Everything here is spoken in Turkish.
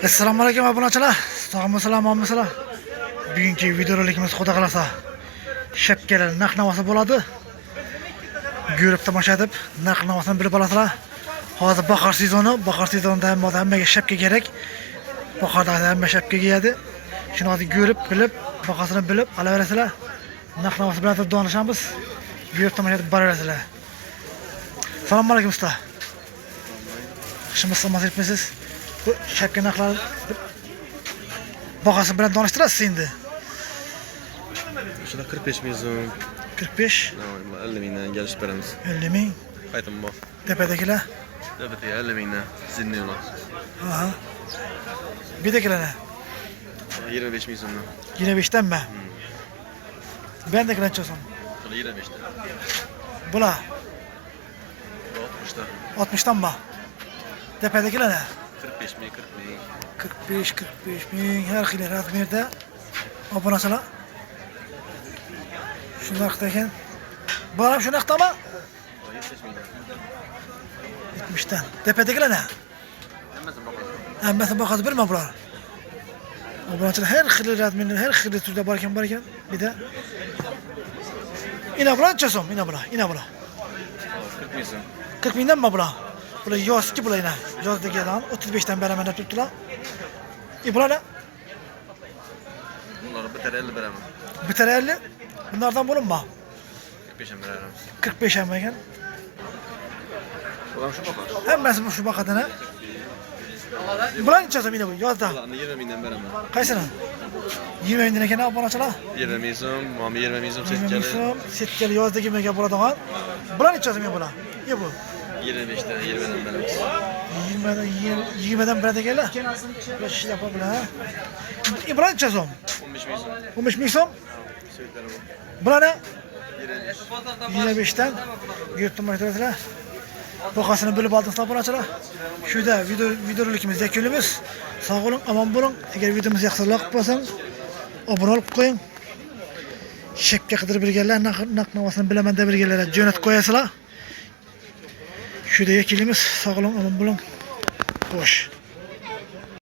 Assalomu alaykum obunachilar. Sog'mi-salomatmisizlar? Bugungi videorolikimiz xudo qalasa shapkalar narx-navosi bo'ladi. Ko'rib tomosha qilib, narx-navosini bilib olasizlar. Hozir bahor sezonida hammaga shapka kerak. Bahorda hamma shapka kiyadi. Shuni hozir ko'rib, bilib, bahosini bilib olaverasizlar. Narx-navosi bilan donishamiz. Ko'rib tomosha qilib boraverasizlar. Assalomu alaykum usta. Xishimiz salomat etmisiz? Bu shapka narxlari bahası bilan tanıştırasız endi. Şuna 45 ming so'm. 45. 50 mingdan kelishib beramiz. 50 ming. Qaytim bor. Tepadagilar. Tepadagilar 50 mingdan. Zinni ular. Aha. Bidagilar 25 ming so'mdan. 25'ten mi? Ben de kaç olsam? 25'dan. Bula 60'dan. 60'tan mı? Tepadagilar 45 ming, 40 ming. 45 ming her xil razmerde. Obunachilar. Shunaqda ekan. Bu ham shunaqdami? 70 mingdan. 70'ten. Tepadagilar Hammasi boqadi. Hammasi bahası bir mi bular? Obunachilar her xil razmerde, her xil turda bor ekan. Bir de ina bular çasom, ina bular. 40 ming so'm. 40 mingdan mi bular? Bular yozki bular ina. Yozdagidan 35'ten beraman deb turibdilar. Bular Bunları bitar 50 beraman. bitar 50. Bunlardan bulunma. 45 ham beramiz. 45 hem ekan. Bu ham shu boqadi. Hammasi bu shu baqatana. Bular necha mina bu yozda? Bularni 20 mingdan beraman. Qaysini? 20 mingdan ekan obunachilar. 20 ming so'm, mana 20 ming so'm 20 ming setkali. so'm, setkali yozdagi mega bo'ladigan. Bular necha so'm bular? Bu 25'dan 20'dan beramiz. 20'dan beradi ekanlar. Bular ish yapa bular. Bular necha so'm? 15 ming so'm. 15 ming so'm. Söğütleri bu. Bular 25. 25'ten yurtdan aytıyorlar. Bakasını bilip aldınızlar obunachilar. Şurada videorolikimiz yakunlaymiz. Sağ olun, aman bo'lin. Agar videomiz yoqsa bo'lsa, obuna olib qo'ying. Shapka qidirib bilganlar, narx-navosini bilaman deb bilganlar jo'natib qo'yasizlar. Şurada yakunlaymiz. Sağ olun, aman bo'lin. Xo'sh.